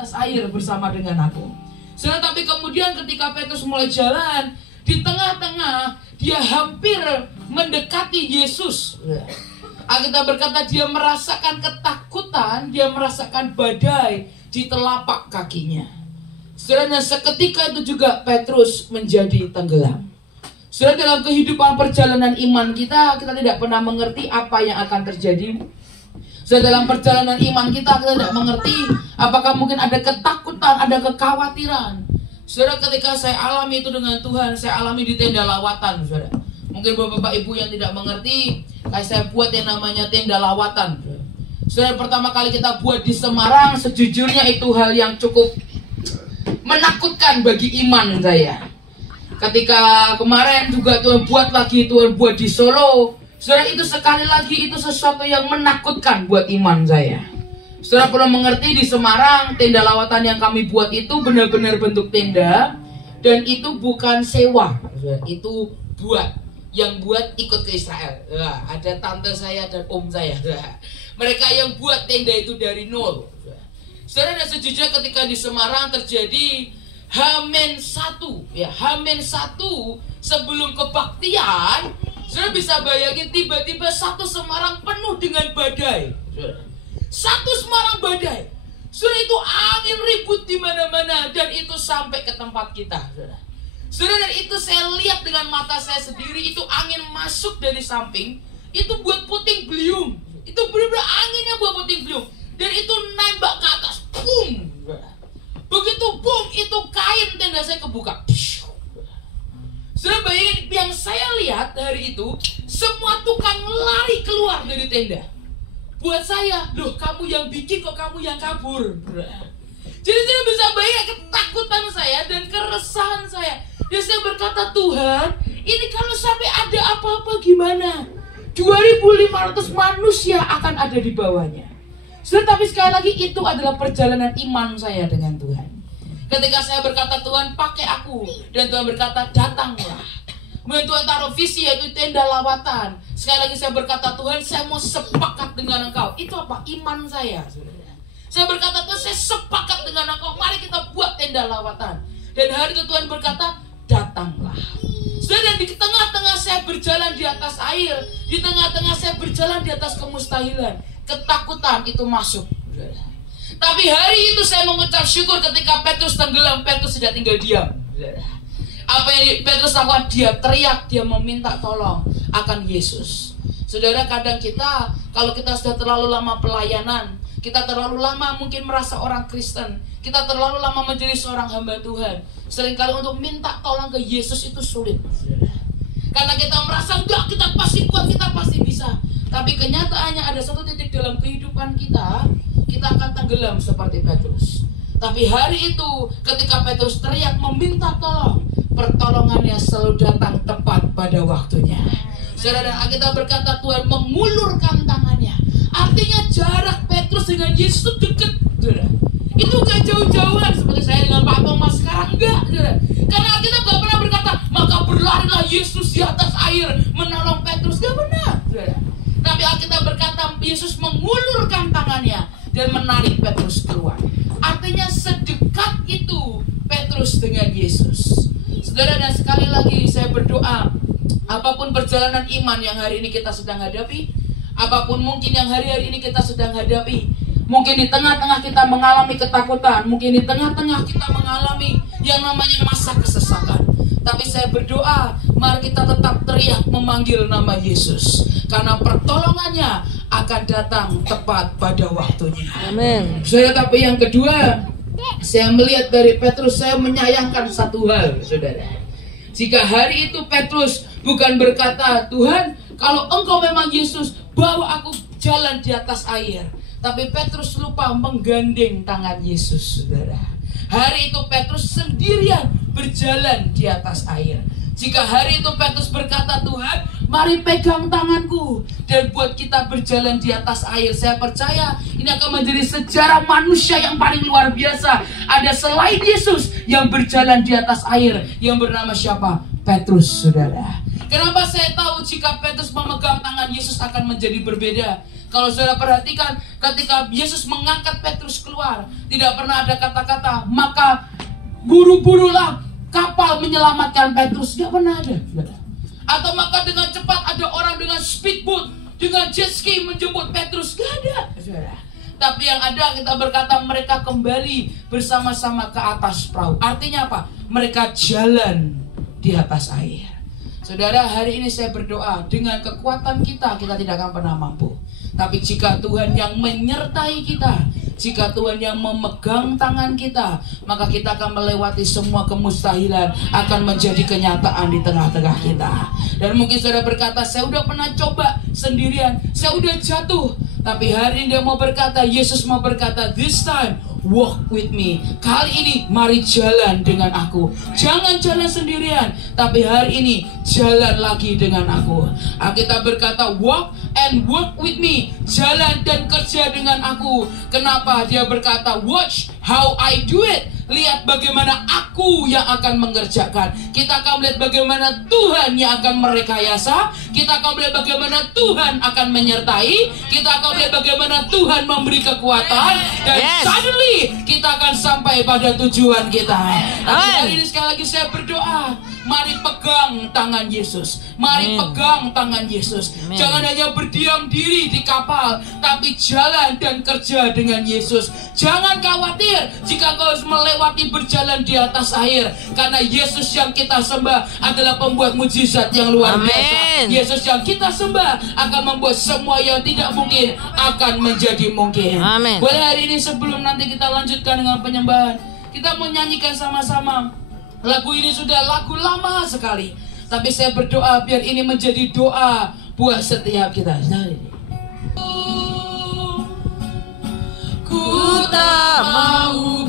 atas air bersama dengan aku. Saudara, tapi kemudian ketika Petrus mulai jalan, di tengah-tengah dia hampir mendekati Yesus. Alkitab berkata dia merasakan ketakutan, dia merasakan badai di telapak kakinya. Saudara, seketika itu juga Petrus menjadi tenggelam. Saudara, dalam kehidupan perjalanan iman kita tidak pernah mengerti apa yang akan terjadi. Saudara, dalam perjalanan iman kita tidak mengerti apakah mungkin ada ketakutan, ada kekhawatiran. Saudara, ketika saya alami itu dengan Tuhan, saya alami di tenda lawatan, saudara. Mungkin bapak ibu yang tidak mengerti, kayak saya buat yang namanya tenda lawatan. Saudara, pertama kali kita buat di Semarang, sejujurnya itu hal yang cukup menakutkan bagi iman saya. Ketika kemarin juga Tuhan buat lagi, Tuhan buat di Solo. Saudara, itu sekali lagi itu sesuatu yang menakutkan buat iman saya. Saudara perlu mengerti, di Semarang tenda lawatan yang kami buat itu benar-benar bentuk tenda. Dan itu bukan sewa, itu buat. Yang buat ikut ke Israel. Ada tante saya dan om saya. Mereka yang buat tenda itu dari nol. Saudara, dan sejujurnya ketika di Semarang terjadi H-1 sebelum kebaktian, saudara bisa bayangin tiba-tiba satu Semarang penuh dengan badai. Satu Semarang badai. Saudara, itu angin ribut di mana-mana dan itu sampai ke tempat kita. Saudara, dan itu saya lihat dengan mata saya sendiri, itu angin masuk dari samping, itu buat puting beliung. Itu benar-benar anginnya buat puting beliung. Dan itu nembak ke atas, boom. Begitu boom, itu kain tenda saya kebuka. Saudara, bayangin yang saya lihat hari itu, semua tukang lari keluar dari tenda. Buat saya, loh kamu yang bikin kok kamu yang kabur. Jadi saya bisa bayangin ketakutan saya dan keresahan saya. Dan saya berkata, Tuhan, ini kalau sampai ada apa-apa gimana? 2.500 manusia akan ada di bawahnya. Tapi sekali lagi itu adalah perjalanan iman saya dengan Tuhan. Ketika saya berkata, Tuhan pakai aku, dan Tuhan berkata, datanglah. Kemudian Tuhan taruh visi, yaitu tenda lawatan. Sekali lagi saya berkata, Tuhan, saya mau sepakat dengan Engkau. Itu apa? Iman saya. Saya berkata, Tuhan, saya sepakat dengan Engkau. Mari kita buat tenda lawatan. Dan hari itu Tuhan berkata, datanglah. Dan di tengah-tengah saya berjalan di atas air, di tengah-tengah saya berjalan di atas kemustahilan, ketakutan itu masuk. Tapi hari itu saya mengucap syukur ketika Petrus tenggelam, Petrus tidak tinggal diam. Apa yang Petrus lakukan? Dia teriak, dia meminta tolong akan Yesus. Saudara, kadang kita, kalau kita sudah terlalu lama pelayanan, kita terlalu lama mungkin merasa orang Kristen, kita terlalu lama menjadi seorang hamba Tuhan, seringkali untuk minta tolong ke Yesus itu sulit. Karena kita merasa, enggak, kita pasti kuat, kita pasti bisa. Tapi kenyataannya ada satu titik dalam kehidupan kita, kita akan tenggelam seperti Petrus. Tapi hari itu ketika Petrus teriak meminta tolong, pertolongannya selalu datang tepat pada waktunya. Saudara, dan kita berkata Tuhan mengulurkan tangannya. Artinya jarak Petrus dengan Yesus itu dekat. Itu gak jauh-jauhan seperti saya dengan Pak Thomas sekarang, enggak. Karena kita gak pernah berkata maka berlarilah Yesus di atas air menolong Petrus. Gak benar. Tapi Alkitab berkata Yesus mengulurkan tangannya dan menarik Petrus keluar. Artinya sedekat itu Petrus dengan Yesus. Saudara, dan sekali lagi saya berdoa, apapun perjalanan iman yang hari ini kita sedang hadapi, apapun mungkin yang hari-hari ini kita sedang hadapi, mungkin di tengah-tengah kita mengalami ketakutan, mungkin di tengah-tengah kita mengalami yang namanya masa kesesakan, tapi saya berdoa, mari kita tetap teriak memanggil nama Yesus, karena pertolongannya akan datang tepat pada waktunya. Amin. Saudara, tapi yang kedua, saya melihat dari Petrus, saya menyayangkan satu hal, saudara. Jika hari itu Petrus bukan berkata, Tuhan, kalau Engkau memang Yesus, bawa aku jalan di atas air. Tapi Petrus lupa menggandeng tangan Yesus, saudara. Hari itu Petrus sendirian berjalan di atas air. Jika hari itu Petrus berkata, Tuhan, mari pegang tanganku dan buat kita berjalan di atas air, saya percaya ini akan menjadi sejarah manusia yang paling luar biasa. Ada selain Yesus yang berjalan di atas air, yang bernama siapa? Petrus, saudara. Kenapa saya tahu jika Petrus memegang tangan Yesus akan menjadi berbeda? Kalau saudara perhatikan, ketika Yesus mengangkat Petrus keluar, tidak pernah ada kata-kata, maka buru-burulah kapal menyelamatkan Petrus. Tidak pernah ada. Atau maka dengan cepat ada orang dengan speedboat, dengan jet ski menjemput Petrus. Tidak ada, saudara. Tapi yang ada, kita berkata mereka kembali bersama-sama ke atas perahu. Artinya apa? Mereka jalan di atas air. Saudara, hari ini saya berdoa, dengan kekuatan kita tidak akan pernah mampu. Tapi jika Tuhan yang menyertai kita, jika Tuhan yang memegang tangan kita, maka kita akan melewati semua kemustahilan, akan menjadi kenyataan di tengah-tengah kita. Dan mungkin saudara berkata, saya udah pernah coba sendirian, saya udah jatuh. Tapi hari ini dia mau berkata, Yesus mau berkata, this time walk with me. Kali ini mari jalan dengan aku. Jangan jalan sendirian, tapi hari ini jalan lagi dengan aku. Kita berkata walk and work with me. Jalan dan kerja dengan aku. Kenapa? Dia berkata watch how I do it. Lihat bagaimana aku yang akan mengerjakan. Kita akan melihat bagaimana Tuhan yang akan merekayasa. Kita akan melihat bagaimana Tuhan akan menyertai. Kita akan melihat bagaimana Tuhan memberi kekuatan. Dan suddenly kita akan sampai pada tujuan kita. Hari ini sekali lagi saya berdoa, mari pegang tangan Yesus. Mari pegang tangan Yesus. Jangan hanya berdiam diri di kapal, tapi jalan dan kerja dengan Yesus. Jangan khawatir jika kau melewati berjalan di atas air, karena Yesus yang kita sembah adalah pembuat mujizat yang luar biasa. Yesus yang kita sembah akan membuat semua yang tidak mungkin akan menjadi mungkin. Boleh hari ini sebelum nanti kita lanjutkan dengan penyembahan, kita mau nyanyikan sama-sama. Lagu ini sudah lagu lama sekali, tapi saya berdoa biar ini menjadi doa buat setiap kita. Ku tak mau